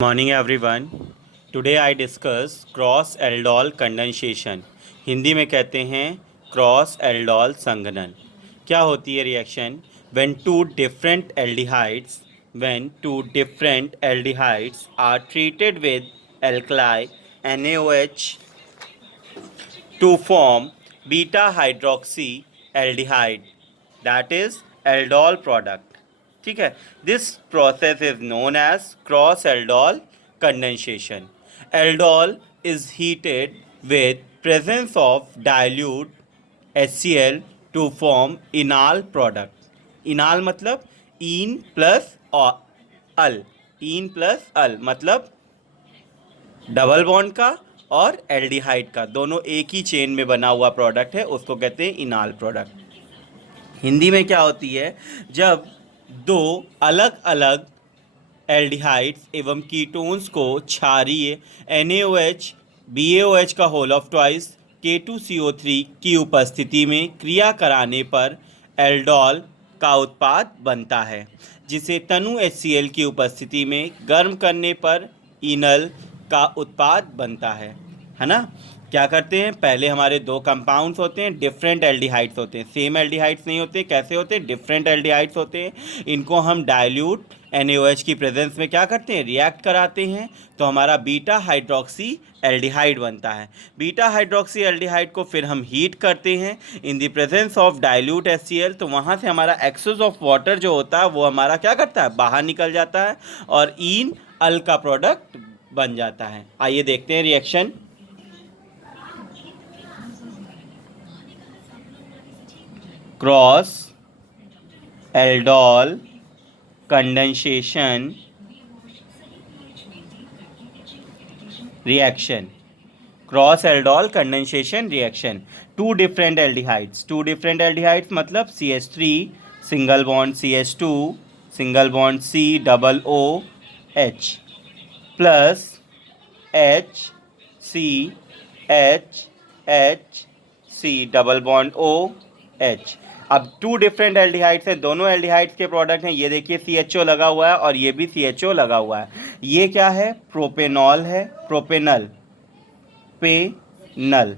Morning everyone. Today I discuss cross aldol condensation. Hindi में कहते हैं क्रॉस एल्डोल संघनन। क्या होती है reaction? When two different aldehydes are treated with alkali NaOH to form beta hydroxy aldehyde, that is aldol product. ठीक है, this process is known as cross aldol condensation. Aldol is heated with presence of dilute HCl to form enal product. Enal मतलब en plus Al. In plus अल मतलब double bond का और aldehyde का, दोनों एक ही chain में बना हुआ प्रोडक्ट है, उसको कहते हैं इनाल प्रोडक्ट. हिंदी में क्या होती है? जब दो अलग अलग एल्डिहाइड्स एवं कीटोन्स को क्षारीय NaOH BaOH का होल ऑफ ट्वाइस K2CO3 की उपस्थिति में क्रिया कराने पर एल्डोल का उत्पाद बनता है, जिसे तनु HCl की उपस्थिति में गर्म करने पर इनल का उत्पाद बनता है ना. क्या करते हैं? पहले हमारे दो कंपाउंड्स होते हैं, डिफरेंट एल्डिहाइड्स होते हैं, सेम एल्डिहाइड्स नहीं होते. कैसे होते हैं? डिफरेंट एल्डिहाइड्स होते हैं. इनको हम डाइल्यूट NaOH की प्रेजेंस में क्या करते हैं? रिएक्ट कराते हैं, तो हमारा बीटा हाइड्रोक्सी एल्डिहाइड बनता है. बीटा हाइड्रोक्सी एल्डिहाइड को फिर हम हीट करते हैं in the presence of dilute HCl, तो वहाँ से हमारा एक्सेस ऑफ वाटर जो होता है वो हमारा क्या करता है? बाहर निकल जाता है और इन अल का प्रोडक्ट बन जाता है. आइए देखते हैं reaction. Cross aldol condensation reaction. Cross aldol condensation reaction. Two different aldehydes मतलब CH3 single bond CH2 single bond C double OH plus HCHC double bond OH. अब टू डिफरेंट एल्डिहाइड्स हैं, दोनों एल्डिहाइड्स के प्रोडक्ट हैं. ये देखिए CHO लगा हुआ है और ये भी CHO लगा हुआ है. ये क्या है? प्रोपेनॉल है, प्रोपेनल पेनल,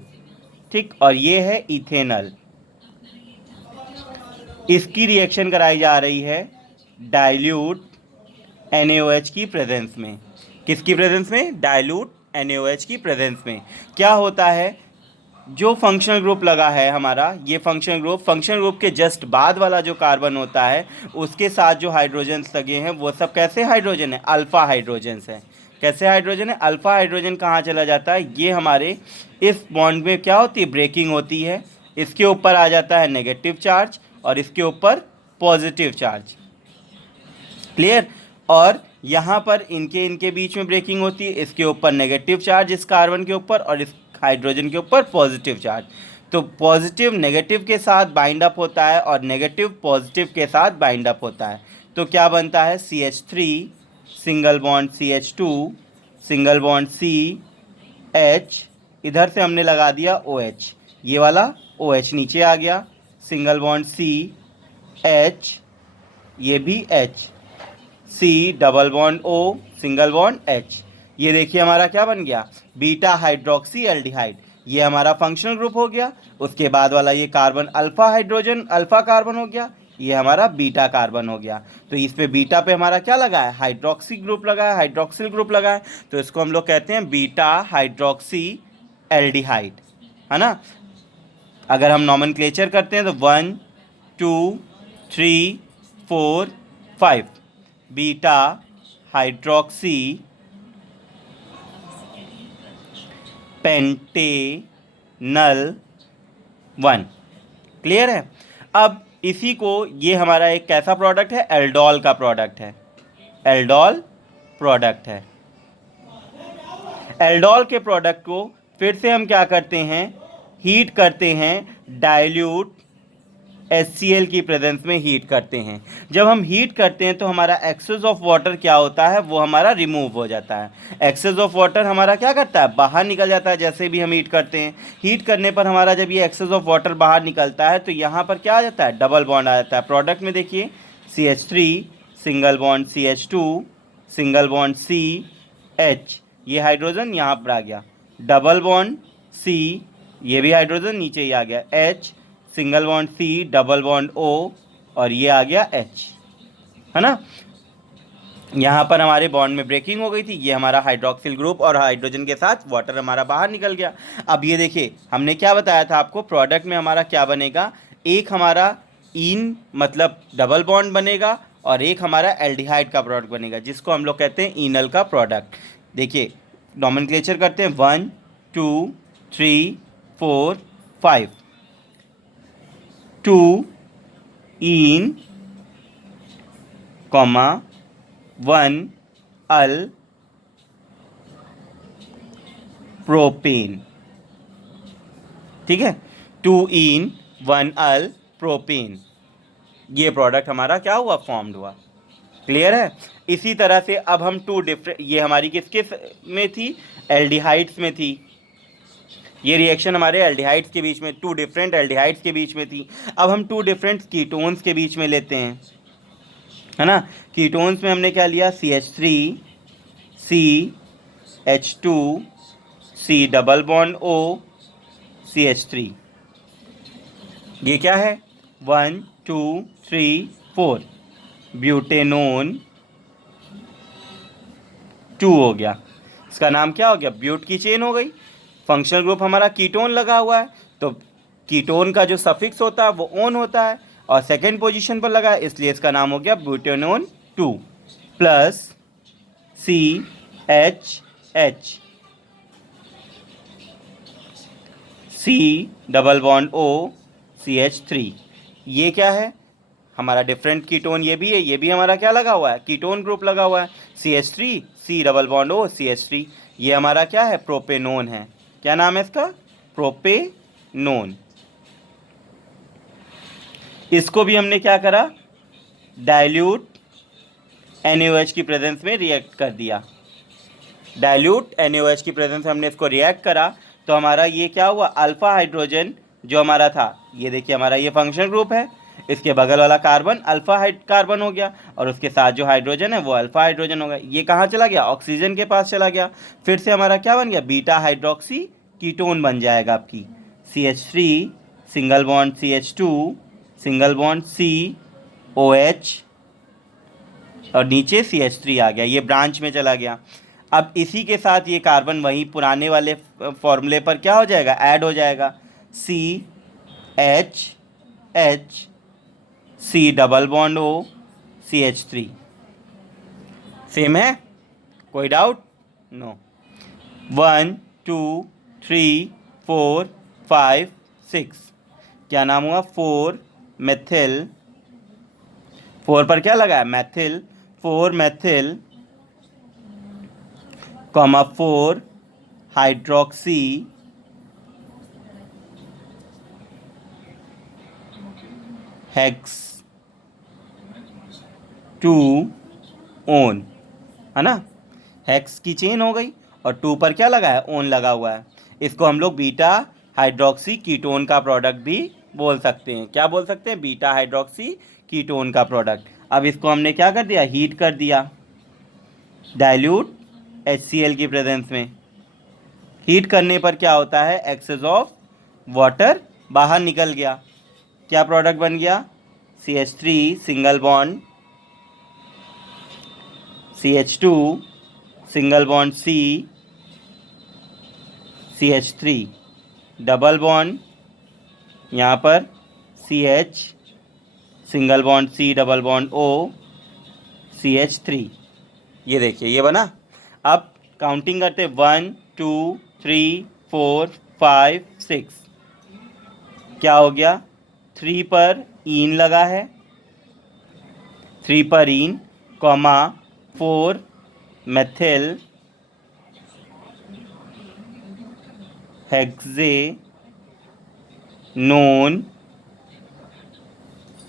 ठीक. और ये है इथेनल. इसकी रिएक्शन कराई जा रही है डाइल्यूट NaOH की प्रेजेंस में. किसकी प्रेजेंस में? डाइल्यूट NaOH की प्रेजेंस में. क्या होता है? जो फंक्शनल ग्रुप लगा है हमारा, ये फंक्शनल ग्रुप के जस्ट बाद वाला जो कार्बन होता है उसके साथ जो हाइड्रोजन्स लगे हैं वो सब कैसे हाइड्रोजन है? अल्फ़ा हाइड्रोजन्स है. कैसे हाइड्रोजन है? Alpha hydrogen. कहाँ चला जाता है? ये हमारे इस बॉन्ड में क्या होती है? ब्रेकिंग होती है. इसके ऊपर आ जाता है नेगेटिव चार्ज और इसके ऊपर पॉजिटिव चार्ज. क्लियर? और यहाँ पर इनके बीच में ब्रेकिंग होती है. इसके ऊपर नेगेटिव चार्ज इस कार्बन के ऊपर और इस हाइड्रोजन के ऊपर पॉजिटिव चार्ज. तो पॉजिटिव नेगेटिव के साथ बाइंड अप होता है और नेगेटिव पॉजिटिव के साथ बाइंड अप होता है. तो क्या बनता है? CH3 single bond CH2 single bond CH, इधर से हमने लगा दिया OH, ये वाला OH नीचे आ गया, सिंगल बॉन्ड CH, ये भी H, C double bond O single bond H. ये देखिए हमारा क्या बन गया? Beta hydroxy aldehyde. ये हमारा फंक्शनल ग्रुप हो गया. उसके बाद वाला ये carbon alpha hydrogen alpha carbon हो गया, ये हमारा बीटा कार्बन हो गया. तो इस पे बीटा पे हमारा क्या लगा है? हाइड्रोक्सी ग्रुप लगा है, हाइड्रोक्सिल ग्रुप लगा है. तो इसको हम लोग कहते हैं बीटा हाइड्रोक्सी एल्डिहाइड, है ना. अगर हम नॉमेनक्लेचर करते हैं तो 1 2 3 4 5 बीटा हाइड्रोक्सी पेंटेनल 1. क्लियर है? अब इसी को, ये हमारा एक कैसा प्रोडक्ट है? एल्डोल का प्रोडक्ट है. एल्डोल प्रोडक्ट है. एल्डोल के प्रोडक्ट को फिर से हम क्या करते हैं? हीट करते हैं. डाइल्यूट HCl की प्रेजेंस में हीट करते हैं. जब हम हीट करते हैं तो हमारा एक्सेस ऑफ वाटर क्या होता है? वो हमारा रिमूव हो जाता है. एक्सेस ऑफ वाटर हमारा क्या करता है? बाहर निकल जाता है. जैसे भी हम हीट करते हैं, हीट करने पर हमारा जब ये एक्सेस ऑफ वाटर बाहर निकलता है तो यहाँ पर क्या आ जाता है? डबल बॉन्ड आ जाता है. प्रोडक्ट में देखिए CH3 single bond CH2 single bond C H, ये हाइड्रोजन यहाँ पर आ गया, डबल बॉन्ड C, ये भी हाइड्रोजन नीचे ही आ गया, H, single bond C, double bond O, और ये आ गया H, है ना। यहाँ पर हमारे बॉन्ड में ब्रेकिंग हो गई थी, ये हमारा हाइड्रोक्सिल ग्रुप और हाइड्रोजन के साथ वाटर हमारा बाहर निकल गया। अब ये देखिए हमने क्या बताया था आपको, प्रोडक्ट में हमारा क्या बनेगा, एक हमारा इन मतलब डबल बॉन्ड बनेगा और एक हमारा एल्डिहाइड का प्रोडक्ट बनेगा, जिसको हम लोग कहते हैं इनल का प्रोडक्ट। देखिए नॉमेनक्लेचर करते हैं, 1 2 3 4 5, 2 इन कॉमा 1 अल प्रोपेन, ठीक है, 2 इन 1 अल प्रोपेन, ये प्रोडक्ट हमारा क्या हुआ, फॉर्म्ड हुआ। क्लियर है। इसी तरह से अब हम टू डिफरेंट, ये हमारी किस किस में थी, एल्डिहाइड्स में थी, ये रिएक्शन हमारे एल्डिहाइड्स के बीच में, टू डिफरेंट एल्डिहाइड्स के बीच में थी। अब हम टू डिफरेंट कीटोन्स के बीच में लेते हैं, है ना। कीटोन्स में हमने क्या लिया, CH3 CH2 C double bond O CH3, ये क्या है, 1 2 3 4, ब्यूटेनोन 2 हो गया, इसका नाम क्या हो गया, ब्यूट की चेन हो गई। फंक्शनल ग्रुप हमारा कीटोन लगा हुआ है, तो कीटोन का जो सफिक्स होता है वो ओन होता है और सेकेंड पोजीशन पर लगा है, इसलिए इसका नाम हो गया butanone 2 plus CH C double bond O CH3, ये क्या है हमारा डिफरेंट कीटोन, ये भी है, ये भी हमारा क्या लगा हुआ है, कीटोन ग्रुप लगा हुआ है, CH3 C double bond O CH3, ये हमारा क्या है, प्रोपेनोन है। क्या नाम है इसका, प्रोपेनोन। इसको भी हमने क्या करा, डाइल्यूट NaOH की प्रेजेंस में रिएक्ट कर दिया, डाइल्यूट NaOH की प्रेजेंस में हमने इसको रिएक्ट करा, तो हमारा ये क्या हुआ, अल्फा हाइड्रोजन जो हमारा था, ये देखिए हमारा ये फंक्शनल ग्रुप है, इसके बगल वाला कार्बन अल्फा कार्बन हो गया और उसके साथ जो हाइड्रोजन है वो अल्फा हाइड्रोजन हो गया, ये कहाँ चला गया, ऑक्सीजन के पास चला गया, फिर से हमारा क्या बन गया, बीटा हाइड्रोक्सी कीटोन बन जाएगा आपकी, CH3 single bond CH2 single bond COH और नीचे CH3 आ गया, ये ब्रांच में चला गया। अब इसी के साथ ये कार्बन वहीं पुराने वाले फॉर्मूले पर क्या हो जाएगा, ऐड हो जाएगा, CH C double bond O CH3, same है, कोई डाउट, नो। 1 2 3 4 5 6, क्या नाम हुआ, 4 मेथिल, 4 पर क्या लगा है, Maithil, 4 Maithil comma 4 hydroxy hex 2 own, है ना, हेक्स की चेन हो गई और 2 पर क्या लगा है, ओन लगा हुआ है, इसको हम लोग बीटा हाइड्रोक्सी कीटोन का प्रोडक्ट भी बोल सकते हैं। क्या बोल सकते हैं, बीटा हाइड्रोक्सी कीटोन का प्रोडक्ट। अब इसको हमने क्या कर दिया, हीट कर दिया, डाइल्यूट HCl की प्रेजेंस में, हीट करने पर क्या होता है, एक्सेस ऑफ वाटर बाहर निकल गया, क्या प्रोडक्ट बन गया, CH3 single bond CH2 single bond C CH3 double bond, यहाँ पर CH single bond C double bond O CH3, ये देखिए ये बना। अब काउंटिंग करते 1 2 3 4 5 6, क्या हो गया, 3 पर इन लगा है, 3 पर इन कॉमा 4 मेथिल हेक्से नोन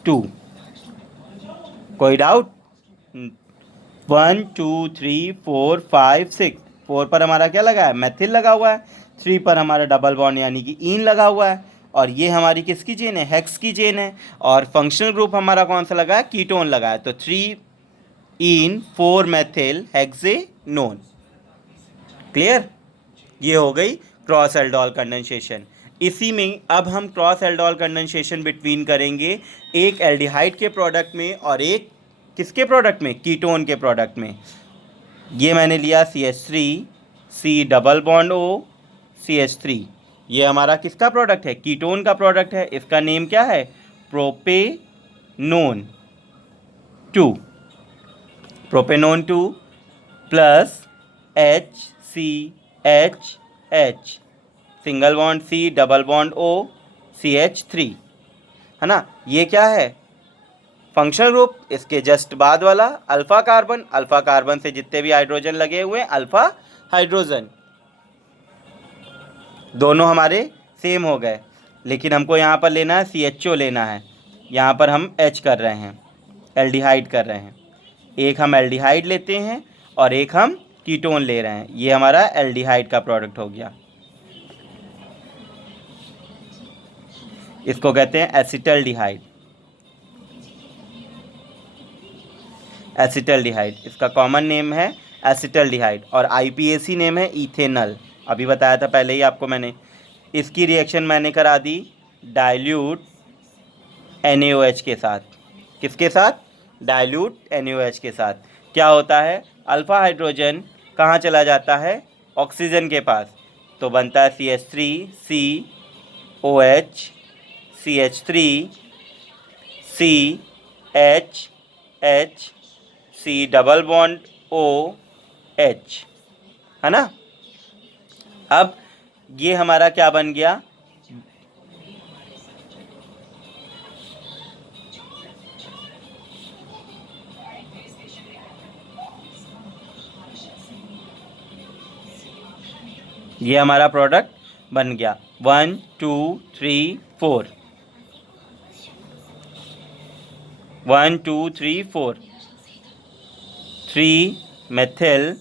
2, कोई डाउट, 1 2 3 4 5 6, 4 पर हमारा क्या लगा है, मैथिल लगा हुआ है, 3 पर हमारा डबल बॉन्ड यानी कि इन लगा हुआ है और ये हमारी किसकी चेन है, हेक्स की चेन है और फंक्शनल ग्रुप हमारा कौन सा लगा है, कीटोन लगा है, तो 3 इन 4 मेथिल हेक्सेनोन, क्लियर? ये हो गई क्रॉस एल्डोल कंडेंसेशन। इसी में अब हम क्रॉस एल्डोल कंडेंसेशन बिटवीन करेंगे एक एल्डिहाइड के प्रोडक्ट में और एक किसके प्रोडक्ट में, कीटोन के प्रोडक्ट में। ये मैंने लिया CH3 C double bond O CH3, ये हमारा किसका प्रोडक्ट है, कीटोन का प्रोडक्ट है। इसका नेम क्या है, propanone 2, propanone 2 plus HCHH single bond C double bond O CH3, है ना। ये क्या है, फंक्शनल ग्रुप। इसके जस्ट बाद वाला अल्फा कार्बन, अल्फा कार्बन से जितने भी हाइड्रोजन लगे हुए हैं अल्फा हाइड्रोजन, दोनों हमारे सेम हो गए। लेकिन हमको यहाँ पर लेना है CHO लेना है, यहाँ पर हम H कर रहे हैं, एल्डिहाइड कर रहे हैं। एक हम एल्डिहाइड लेते हैं और एक हम कीटोन ले रहे हैं। ये हमारा एल्डिहाइड का प्रोडक्ट हो गया, इसको कहते हैं एसिटल्डिहाइड। एसिटल्डिहाइड इसका कॉमन नेम है एसिटल्डिहाइड और IPAC नेम है इथेनल। अभी बताया था पहले ही आपको मैंने। इसकी रिएक्शन मैंने करा दी डाइल्यूट NaOH के साथ। किसके साथ, डाइल्यूट NaOH के साथ। क्या होता है, अल्फा हाइड्रोजन कहाँ चला जाता है, ऑक्सीजन के पास, तो बनता है CH3COH CH3CHH C double bond OH, है ना। अब ये हमारा क्या बन गया, ये हमारा प्रोडक्ट बन गया 1 2 3 4 1 2 3 4 3 मेथिल